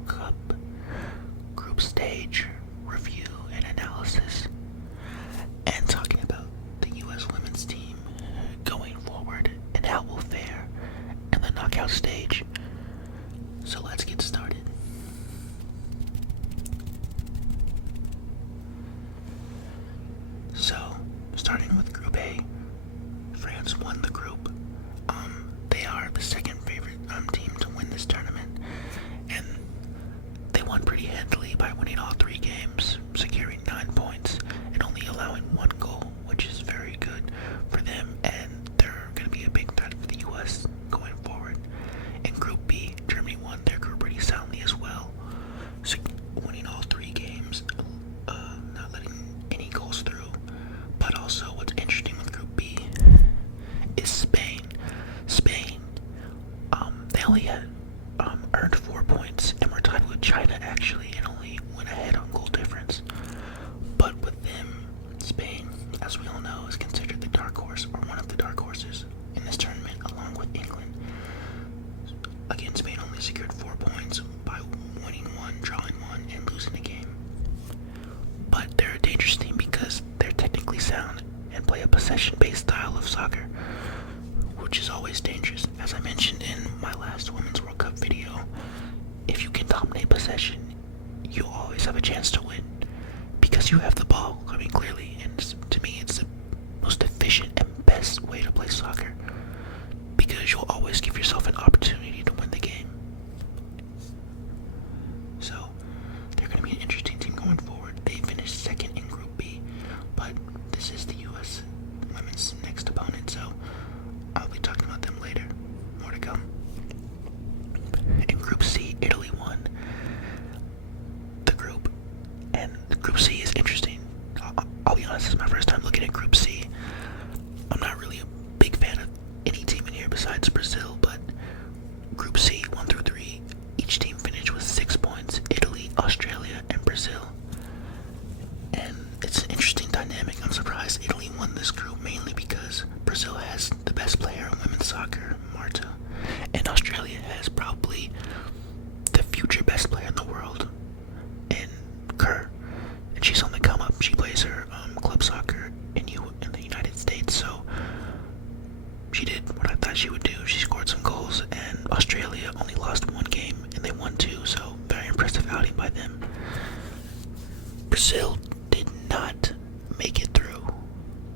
World Cup group stage review and analysis, and talking about the U.S. women's team going forward and how we'll fare in the knockout stage. So let's get started. So, starting with Group A, France won the group. They are the second favorite team to win this tournament, and they won pretty handily by winning all 3 games, securing 9 points, and only allowing 1 goal, which is very good for them, and they're going to be a big threat for the U.S. going forward. In Group B, Germany won their group pretty soundly as well, so winning all 3 games, not letting any goals through. But also, what's interesting with Group B is Spain. They only had earned 4 points and were tied with China actually, and only went ahead on goal difference. But with them, Spain, as we all know, is considered the dark horse, or one of the dark horses in this tournament, along with England. Again, Spain only secured 4 points by winning 1, drawing 1, and losing a game. But they're a dangerous team because they're technically sound and play a possession-based style of soccer, which is always dangerous. As I mentioned in my last Women's World Cup video, if you can dominate possession, you always have a chance to win because you have the ball. I mean, clearly, and to me, it's the most efficient and best way to play soccer because you'll always give yourself an opportunity to win the game. So, they're going to be an interesting team going forward. They finished second in Group B, but this is the U.S. women's next opponent, so I'll be talking about them later. More to come. In Group C, Italy won the group, and Group C is interesting. I'll be honest, this is my first time looking at Group C. I'm not really a big fan of any team in here besides Brazil, but Group C, 1 through 3, each team finished with 6 points. Italy, Australia, and Brazil. And it's an interesting dynamic. I'm surprised Italy won this group, mainly because Brazil has the best player in women's soccer, Marta, and Australia has probably the future best player in the world in Kerr, and she's on the come up. She plays her club soccer in the United States, so she did what I thought she would do. She scored some goals, and Australia only lost 1 game and they won 2, so very impressive outing by them. Brazil did not make it through,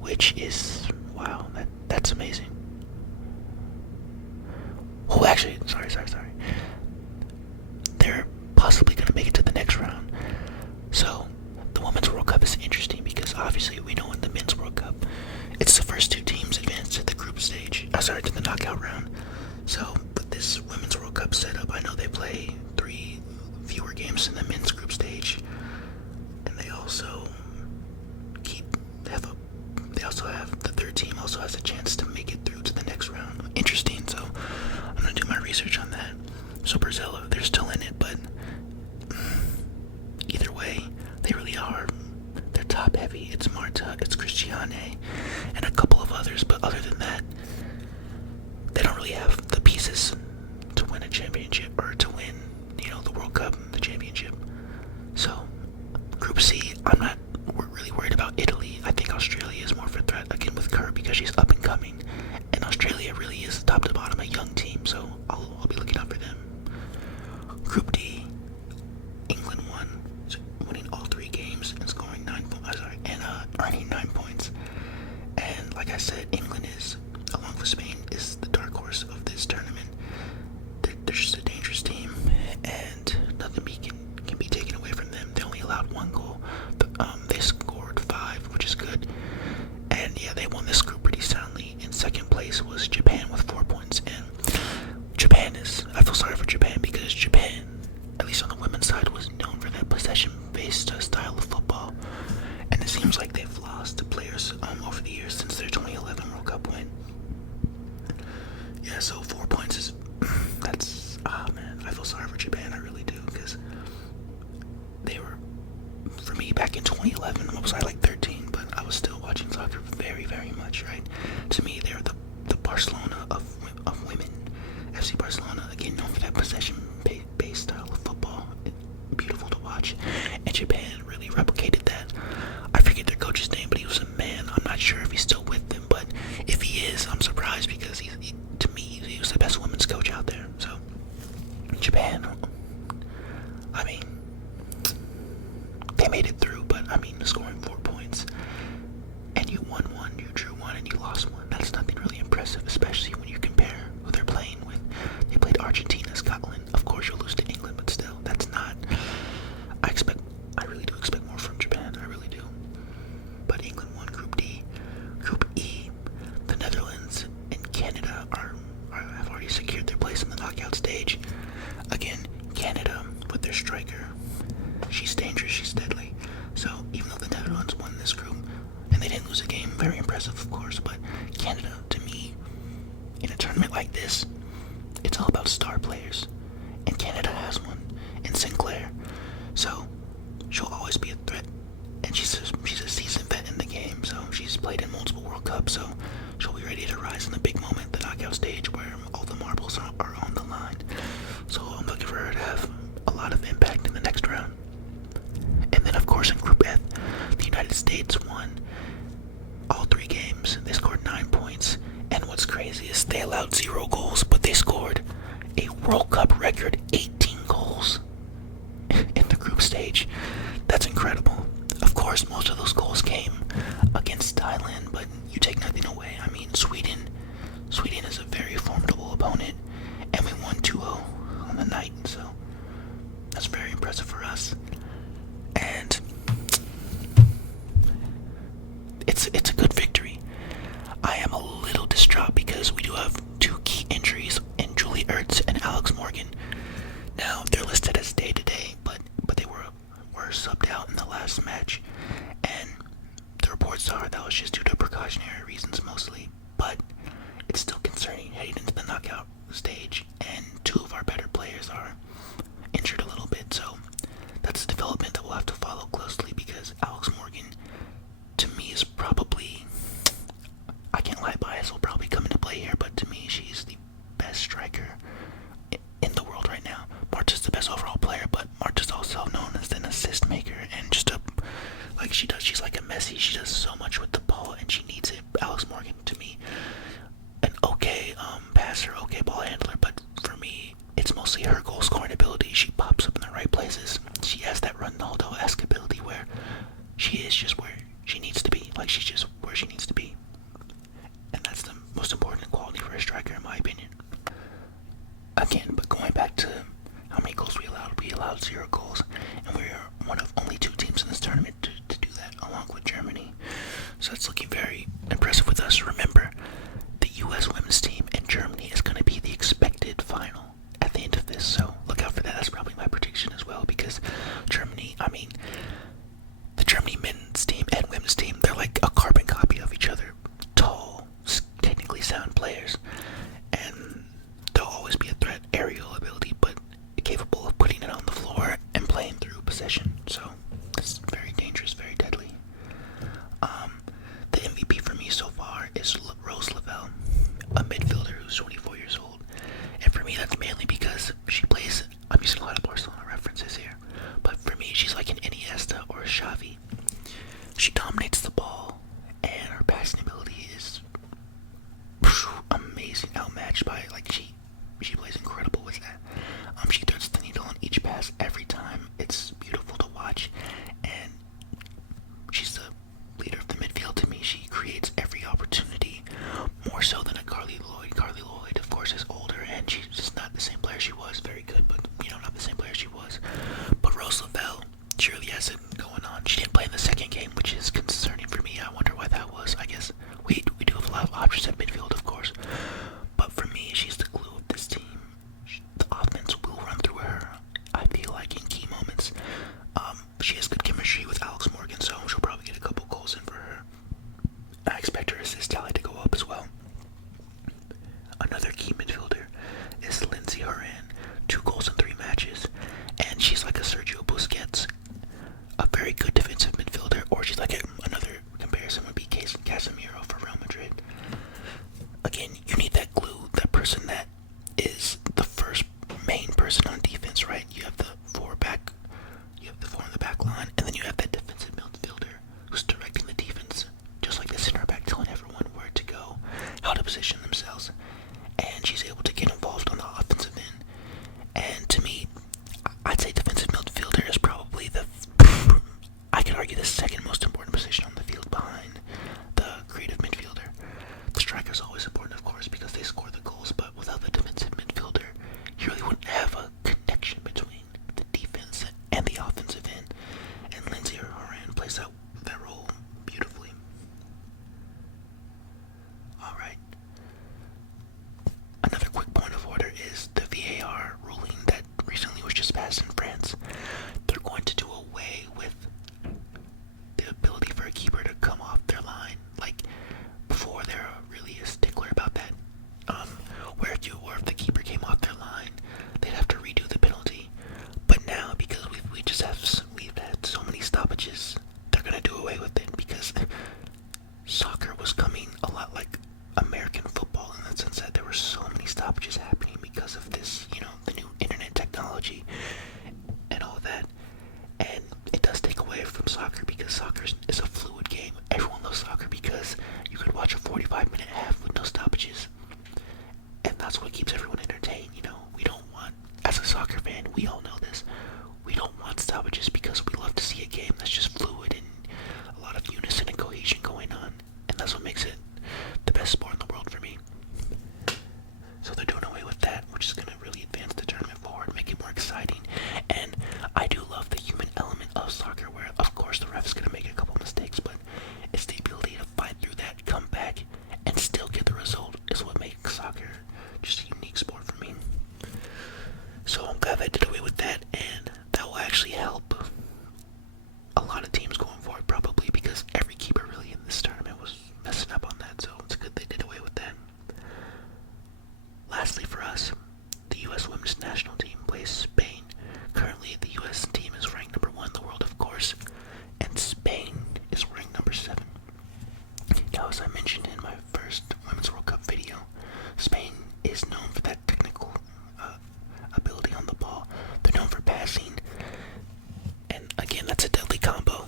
which is, wow, that's amazing. Oh, actually, sorry. They're possibly going to make it to the next round. So, the Women's World Cup is interesting because obviously we know in the Men's World Cup, it's the first 2 teams advanced to the group stage, to the knockout round. So, with this Women's World Cup setup, I know they play 3 fewer games in the men's group stage, and they also have the third team also has a chance to make it through to the next round. Interesting, so I'm gonna do my research on that. So Brazil, they're still in it, but either way, they really are. They're top heavy. It's Marta, it's Cristiane, and a couple of others, but other than that, they don't really have the pieces to win a championship, or to win, the World Cup, the championship. So, Group C, I'm not really worried about Italy. I think Australia is more of a threat, again with Kerr, because she's up and coming, and Australia really is top to bottom a young team, so I'll be looking out for them. Group D, England won, winning all 3 games and scoring earning 9 points. And like I said, England is, along with Spain, is the dark horse of this tournament. They're just a dangerous team, and nothing can be taken away from them. They only allowed 1 goal. They scored 5, which is good. And yeah, they won this group pretty soundly. In second place was Japan with 4 points. And I feel sorry for Japan because Japan, at least on the women's side, was known for that possession-based style of football. And it seems like they've lost to players over the years since their 2011 World Cup win. Yeah, so 4 points is, man, I feel sorry for Japan, I really do, because they were, for me, back in 2011, I was like 13, but I was still watching soccer very, very much, right? To me, they're the Barcelona of women. FC Barcelona, again, known for that possession-based style of football, I mean, they made it through, but I mean, scoring 4 points, and you won one, you drew one, and you lost one. That's nothing really impressive, especially when you compare who they're playing with. They played Argentina, Scotland. Of course, you'll lose to England, but still, that's not. I really do expect more from Japan. I really do. But England won Group D. Group E, the Netherlands and Canada have already secured their place in the knockout stage. Again, Canada with their striker. She's dangerous, she's deadly. So even though the Netherlands won this group, and they didn't lose a game, very impressive of course, but Canada, to me, in a tournament like this, it's all about star players. And Canada has one in Sinclair. So she'll always be a threat. And she's a seasoned vet in the game, so she's played in multiple World Cups, so she'll be ready to rise in the big moment, the knockout stage, where all the marbles are on the line. So I'm looking for her to have a lot of impact in the next round. And then, of course, in Group F, the United States won all 3 games. They scored 9 points. And what's crazy is they allowed 0 goals, but they scored a World Cup record 18 goals in the group stage. That's incredible. Of course, most of those goals came against Thailand, but you take nothing away. I mean, Sweden is a very formidable opponent, and we won 2-0 on the night, so that's very impressive for us. And it's a good victory. I am a little distraught because we do have 2 key injuries in Julie Ertz and Alex Morgan. Now, they're listed as day-to-day, but they were subbed out in the last match, and the reports are that was just due to precautionary reasons mostly, but it's still concerning heading into the knockout stage, and 2 of our better players are injured a little bit, so that's a development that we'll have to follow closely, because Alex Morgan, to me, is probably, I can't lie, bias will probably come into play here, but to me, she's the best striker in the world right now. Marta's the best overall player, but Marta's also known as an assist maker, and just she's like a Messi. She does so much with the ball, and she needs it. Alex Morgan, to me, an okay passer, okay ball handler, but for me, it's mostly her goal scoring ability. She pops up in the right places. She has that Ronaldo-esque ability where she is just where she needs to be. Like, she's just where she needs to be. And that's the most important quality for a striker, in my opinion. Again, but going back to how many goals we allowed 0 goals, and we're one of only 2 teams in this tournament to do that, along with Germany. So it's looking very impressive with us. Remember, the U.S. women's team and Germany is going to be the expected final at the end of this, so look out for that. That's probably my prediction as well, because Germany, I mean, the Germany men's team and women's team, they're like a carbon copy of each other. Tall, technically sound players, and they'll always be a threat. Aerial ability, but capable of putting it on the floor and playing through possession. So it's very dangerous, very deadly. The MVP for me so far is Rose Lavelle, a midfielder who's 24 years old. And for me, that's mainly because she plays, I'm using a lot of Barcelona references here, but for me, she's like an Iniesta or a Xavi. She dominates the ball, and her passing ability is amazing, outmatched by, like, she plays incredible with that. She threads the needle on each pass every time. It's beautiful to game that's just fluid and a lot of unison and cohesion going on, and that's what makes it the best sport in the world for me. So they're doing away with that, which is going to really advance the tournament forward, make it more exciting. And I do love the human element of soccer, where of course the ref is going to make a couple mistakes, but it's the ability to fight through that, come back, and still get the result is what makes soccer just a unique sport for me. So I'm glad they did away with that, and that will actually help a lot of teams going forward, probably, because every keeper really in this tournament was messing up on that, so it's good they did away with that. Lastly for us, the U.S. women's national team plays Spain. Currently, the U.S. team is ranked number 1 in the world, of course, and Spain is ranked number 7. Now, as I mentioned in my first Women's World Cup video, Spain is known for that technical ability on the ball. They're known for passing, and again, that's a deadly combo.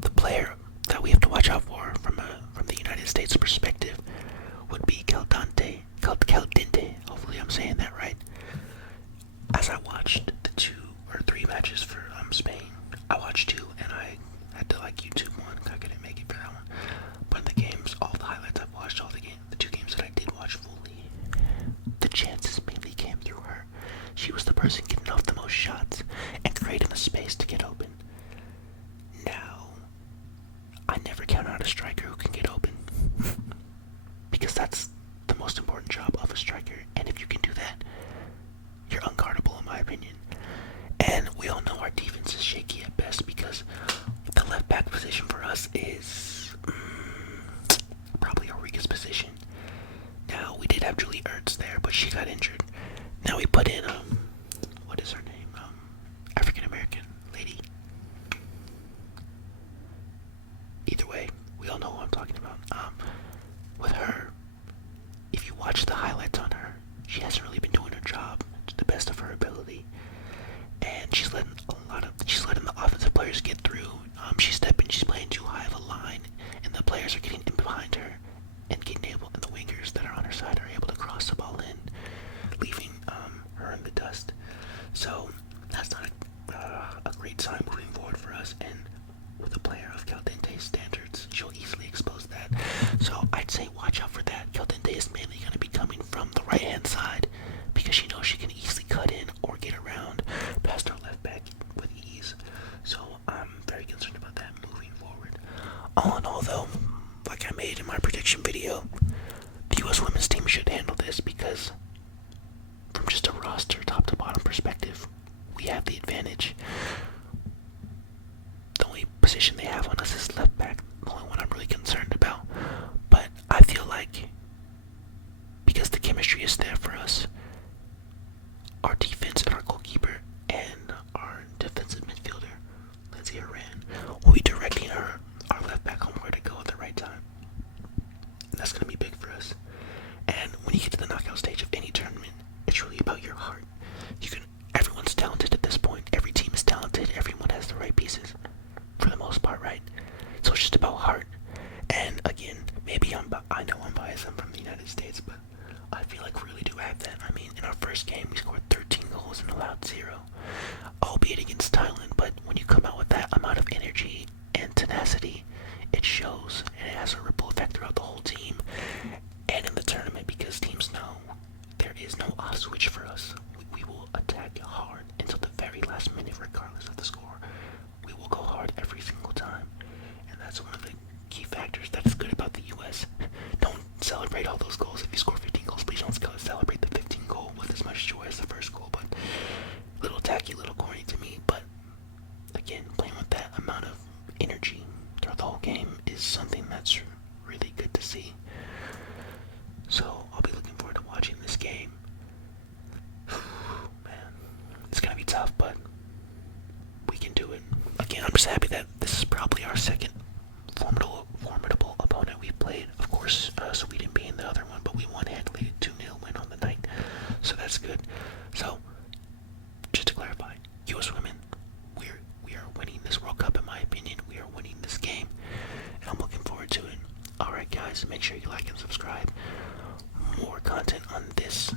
The player that we have to watch out for from the United States perspective would be Caldente. Hopefully I'm saying that right. As I watched the 2 or 3 matches for Spain, I watched 2 and I had to YouTube one. I couldn't make it for that one. But the games, all the highlights I've watched, the 2 games that I did watch fully, the chances mainly came through her. She was the person getting off the most shots and creating the space to get open. Now, I never count out a striker who can get open because that's the most important job of a striker, and if you can do that, you're unguardable in my opinion. And we all know our defense is shaky at best because the left back position for us is probably our weakest position. Now, we did have Julie Ertz there, but she got injured. Now we put in what is her name? African American lady. Either way, we all know who I'm talking about. With her, if you watch the highlights on her, she hasn't really been doing her job to the best of her ability, and she's letting the offensive players get through. She's playing too high of a line, and the players are getting in behind her and the wingers that are on her side are able to cross the ball in, leaving her in the dust. So that's not a great sign moving forward for us, and with a player of Caldente's standards, she'll easily expose that. So I'd say watch out for that. Caldente is mainly going to be coming from the right hand side because she knows she can easily cut in or get around past our left back with ease. So I'm very concerned about that moving forward. All in all though, like I made in my prediction video, the U.S. women's team should handle this because from just a roster top to bottom perspective, we have the advantage. The only position they have on us is left back, the only one I'm really concerned about. But I feel like because the chemistry is there for us, our defense and our goalkeeper and our defensive midfielder, Lindsay Horan, will be directing our left back on where to go at the right time. And that's going to be big for us. And when you get to the knockout stage of any tournament, it's really about your heart. Everyone's talented at this point. Every team is talented. Everyone has the right pieces, for the most part, right? So it's just about heart. And again, maybe I know I'm biased. I'm from the United States, but I feel like we really do have that. I mean, in our first game, we scored 13 goals and allowed 0, albeit against Thailand. But when you come out with that amount of energy and tenacity, it shows, and it has a ripple effect throughout the whole team and in the tournament, because teams know there is no off switch for us. We will attack hard until the very last minute, regardless of the score. We will go hard every single time, and that's one of the key factors that is good about the U.S. Don't celebrate all those goals. If you score 15 goals, please don't celebrate the 15 goal with as much joy as the first goal, but little tacky, little corny to me. But again, playing with that amount of energy throughout the whole game is something that's really good to see. So I'll be looking forward to watching this game. Man, it's gonna be tough, but we can do it. Again, I'm just happy that this is probably our second formidable opponent we've played. Of course, Sweden being the other one, but we won handily, 2-0 win on the night, so that's good. So, just to clarify, U.S. women, we are winning this World Cup. In my opinion, we are winning this game, and I'm looking forward to it. All right, guys, make sure you like and subscribe. More content on this